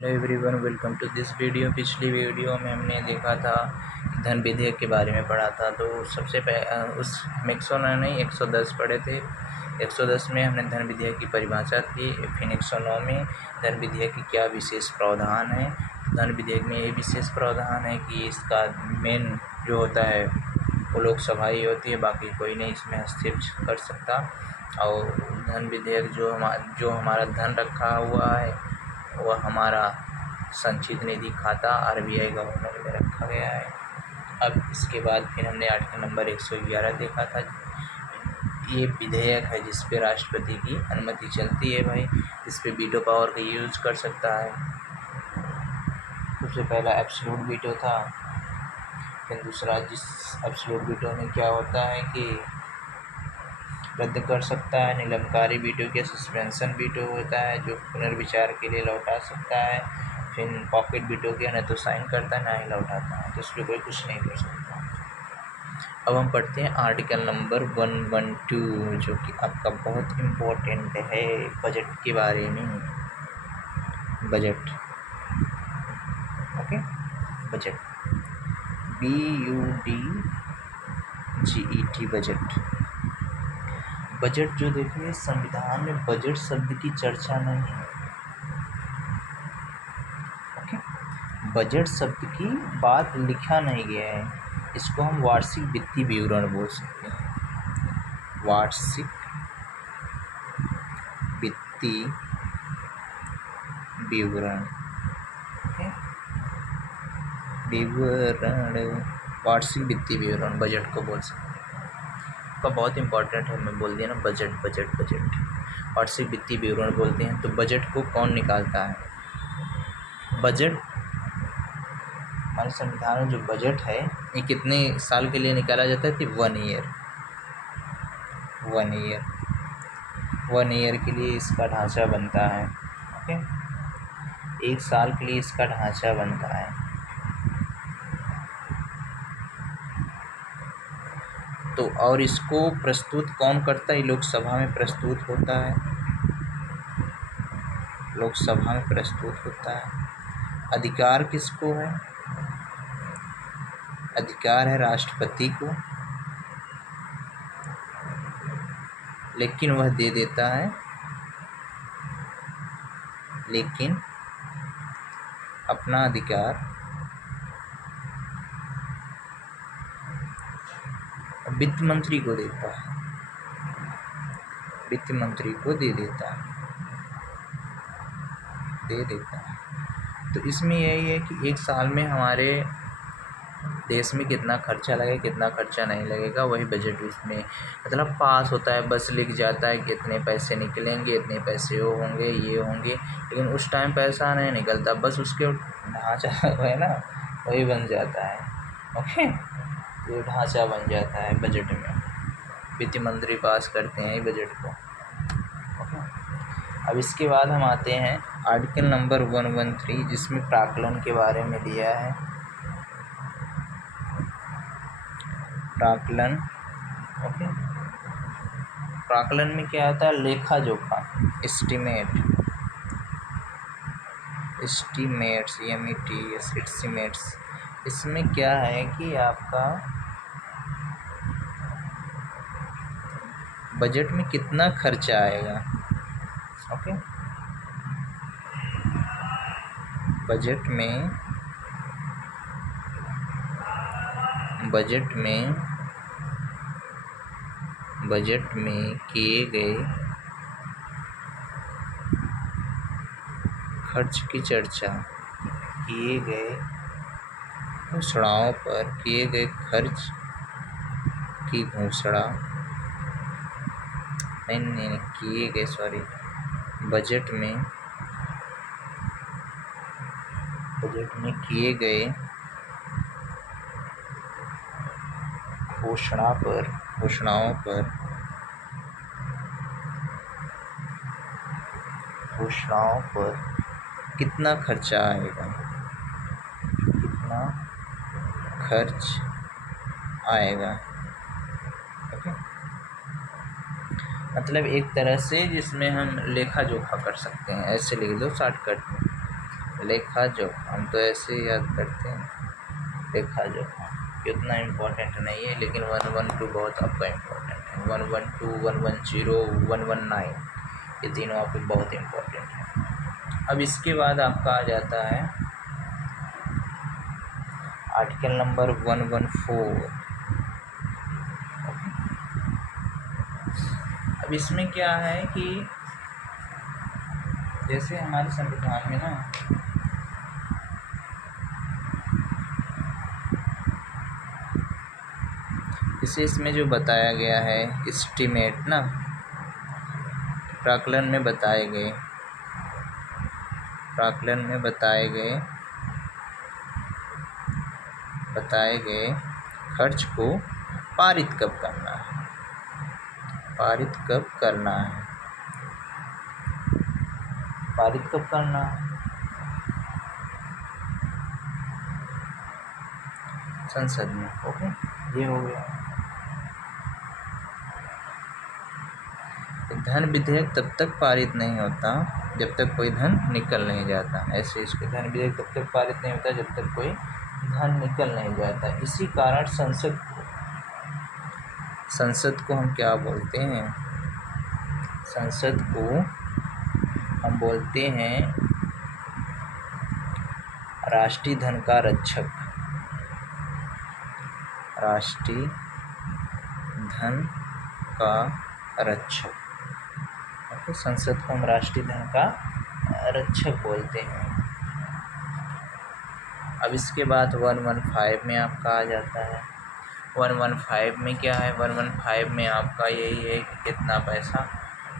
Hello everyone, welcome to this video. पिछली video में हमने देखा था धन विधेयक के बारे में पढ़ा था। तो सबसे उस हम 109 नहीं 110 पढ़े थे। 110 में हमने धन विधेयक की परिभाषा थी। फिर 109 में धन विधेयक की क्या विशेष प्रावधान है। धन विधेयक में ये विशेष प्रावधान है कि इसका मेन जो होता है वो लोकसभा ही होती है, बाकी कोई नहीं इसमें हस्तक्षेप कर सकता। और धन विधेयक जो हमारा धन रखा हुआ है वह हमारा संचित निधि खाता आरबीआई गवर्नर में रखा गया है। अब इसके बाद फिर हमने आर्टिकल नंबर 111 देखा था। ये विधेयक है जिस पे राष्ट्रपति की अनुमति चलती है भाई, इस पे वीटो पावर का यूज कर सकता है। सबसे पहला एब्सोल्यूट वीटो था। फिर दूसरा जिस एब्सोल्यूट वीटो में क्या होता है कि रद्द कर सकता है। निलंबकारी वीटो के सस्पेंशन वीटो होता है जो पुनर्विचार के लिए लौटा सकता है। फिर पॉकेट वीटो के न तो साइन करता है ना ही लौटाता है, तो इस पर कोई कुछ नहीं कर सकता। अब हम पढ़ते हैं आर्टिकल नंबर 112 जो कि आपका बहुत इम्पोर्टेंट है बजट के बारे में। Budget, okay, budget, BUDGET, budget. Budget जो देखिए संविधान में बजट शब्द की चर्चा नहीं है। ओके, बजट शब्द की बात लिखा नहीं गया है। इसको हम वार्षिक वित्तीय विवरण बोल सकते हैं। वार्षिक वित्तीय विवरण, वार्षिक वित्तीय विवरण बजट को बोल सकते हैं। का बहुत इंपॉर्टेंट है, मैं बोल दिया ना, बजट बजट बजट वार्षिक वित्तीय विवरण बोलते हैं। तो बजट को कौन निकालता है? बजट, हमारे संविधान में जो बजट है ये कितने साल के लिए निकाला जाता है? 1 ईयर। 1 ईयर के लिए इसका ढांचा बनता है। ओके, 1 साल के लिए इसका ढांचा बनता है। तो और इसको प्रस्तुत कौन करता है? लोकसभा में प्रस्तुत होता है। लोकसभा में प्रस्तुत होता है। अधिकार किसको है? अधिकार है राष्ट्रपति को, लेकिन वह दे देता है, लेकिन अपना अधिकार वित्त मंत्री को देता है, वित्त मंत्री को दे देता है। तो इसमें यही है कि 1 साल में हमारे देश में कितना खर्चा लगेगा, कितना खर्चा नहीं लगेगा, वही बजट इसमें मतलब पास होता है। बस लिख जाता है कि इतने पैसे निकलेंगे, इतने पैसे वो होंगे, ये होंगे, लेकिन उस टाइम पैसा नहीं निकलता, बस उसके ढांचा है ना वही बन जाता है। ओके, ये ढांचा बन जाता है बजट में, वित्त मंत्री पास करते हैं बजट को। ओके, अब इसके बाद हम आते हैं आर्टिकल नंबर 113 जिसमें प्राक्कलन के बारे में दिया है। प्राक्कलन, ओके, प्राक्कलन में क्या आता है? लेखा जोखा, एस्टीमेट्स, एस्टीमेट्स। इसमें क्या है कि आपका बजट में कितना खर्चा आएगा। ओके, बजट में किए गए खर्च की चर्चा, किए गए घोषणाओं पर, किए गए खर्च की घोषणा नहीं किए गए, सॉरी, बजट में किए गए घोषणाओं पर कितना खर्चा आएगा, कितना खर्च आएगा। ओके, मतलब एक तरह से जिसमें हम लेखा जोखा कर सकते हैं, ऐसे लिख दो शॉर्टकट में। लेखा जो हम तो ऐसे ही याद करते हैं, लेखा जो उतना इम्पोर्टेंट नहीं है, लेकिन 112 बहुत आपका इम्पोर्टेंट है। 112, 110, 119 ये तीनों आपके बहुत इम्पोर्टेंट हैं। अब इसके बाद आपका आ जाता है आर्टिकल नंबर 114। अब इसमें क्या है कि जैसे हमारे संविधान में ना इसे इसमें जो बताया गया है एस्टीमेट ना, प्राक्कलन में बताए गए खर्च को पारित कब करना है, पारित कब करना है संसद में। ओके, ये हो गया। धन विधेयक तब तक पारित नहीं होता जब तक कोई धन निकल नहीं जाता। ऐसे इसके धन विधेयक तब तक पारित नहीं होता जब तक कोई धन निकल नहीं जाता। इसी कारण संसद को हम क्या बोलते हैं? संसद को हम बोलते हैं राष्ट्रीय धन का रक्षक। राष्ट्रीय धन का रक्षक। ओके, संसद को हम राष्ट्रीय धन का रक्षक बोलते हैं। अब इसके बाद 115 में आपका आ जाता है। 115 में क्या है? 115 में आपका यही है कि कितना पैसा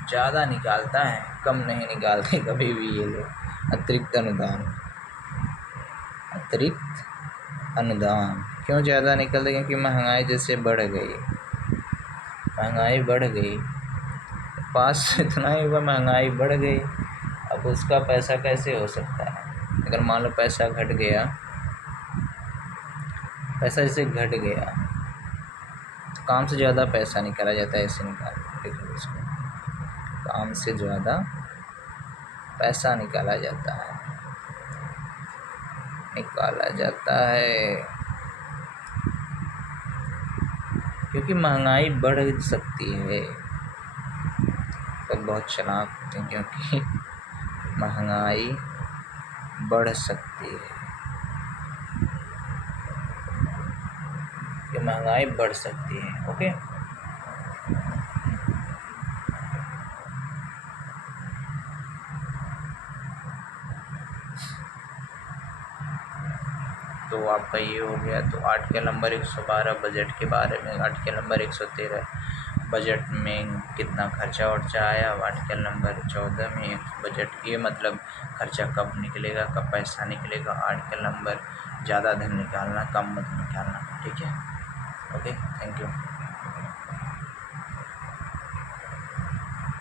ज़्यादा निकालता है, कम नहीं निकालते कभी भी ये लोग। अतिरिक्त अनुदान क्यों ज़्यादा निकलते? क्योंकि महंगाई जैसे बढ़ गई, पास इतना ही हुआ, महंगाई बढ़ गई। अब उसका पैसा कैसे हो सकता है? अगर मान लो पैसा घट गया, पैसा जैसे घट गया तो काम से ज़्यादा पैसा निकाला जाता है। ऐसे देखो इसको, काम से ज़्यादा पैसा निकाला जाता है क्योंकि महंगाई बढ़ सकती है। तो बहुत चालाक होते हैं क्योंकि महंगाई बढ़ सकती है, कि महंगाई बढ़ सकती है। ओके, तो आपका ये हो गया। तो आर्टिकल नंबर 112 बजट के बारे में। आर्टिकल नंबर 113 बजट में कितना खर्चा वर्चा आया। आर्टिकल नंबर 14 में बजट ये मतलब खर्चा कब निकलेगा, कब पैसा निकलेगा। आर्टिकल नंबर ज़्यादा धन निकालना, कम मत निकालना। ठीक है, ओके, थैंक यू।